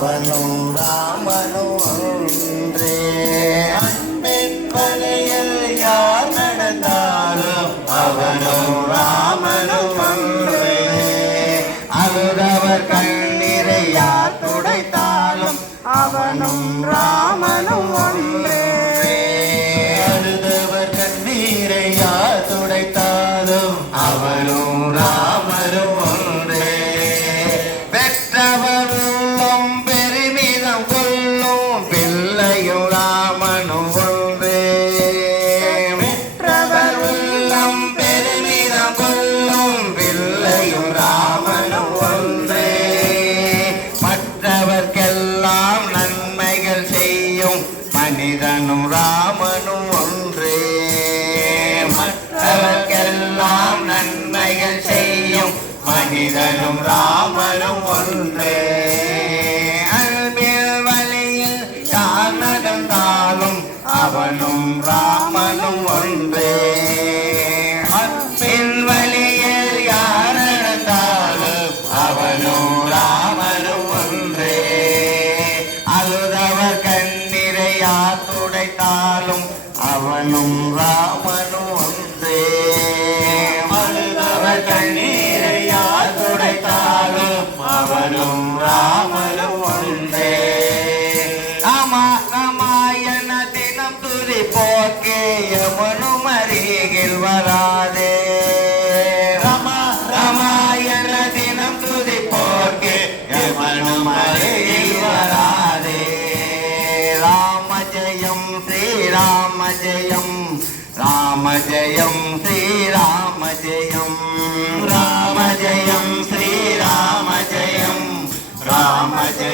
அவனும் ராமனும் ஒன்றே. அன்பின் வலையில் யார் நடந்தாலும் அவனும் ராமனும் ஒன்றே. அழுதவர் கண்ணீரை யார் துடைத்தாலும் அவனும் ராமனும் ஒன்றே. அழுதவர் கண்ணீரை யார் துடைத்தாலும் அவனும் ராமனும் ஒன்றே. பெற்றவர் உள்ளம் பெருமிதம் கொள்ளும் பிள்ளையும் ராமனும் ஒன்றே. பெற்றவர் உள்ளம் பெருமிதம் கொள்ளும் பிள்ளையும் ராமனும் ஒன்றே. மற்றவர்க்கெல்லாம் நன்மைகள் செய்யும் மனிதனும் ராமனும் ஒன்றே. மற்றவர்க்கெல்லாம் நன்மைகள் செய்யும் மனிதனும் ராமனும் ஒன்றே. அன்பில் வழியில் யார் நடந்தாலும் அவனும் ராமனும் ஒன்றே. அன்பின் வழியில் யார் நடந்தாலும் அவனும் ராமனும் ஒன்றே. அழுதவர் கண்ணீரை யார் துடைத்தாலும் அவனும் ராமனும் ஒன்றே. அழுதவர் கண்ணீரை யார் துடைத்தாலும் அவனும் ராமனும் ஒன்றே. ராமாயண தினம் துதி போக்கே யமனும் அருகில் வராதே. ராமாயண தினம் துதி போக்கே யமனும் அருகில் வராதே. ராம ஜெயம் ஸ்ரீராம ஜெயம் ராம ஜெயம் ஸ்ரீராம ஜெயம் ராம ஜெயம் ஸ்ரீராம ஜெயம் ராம ஜெயம்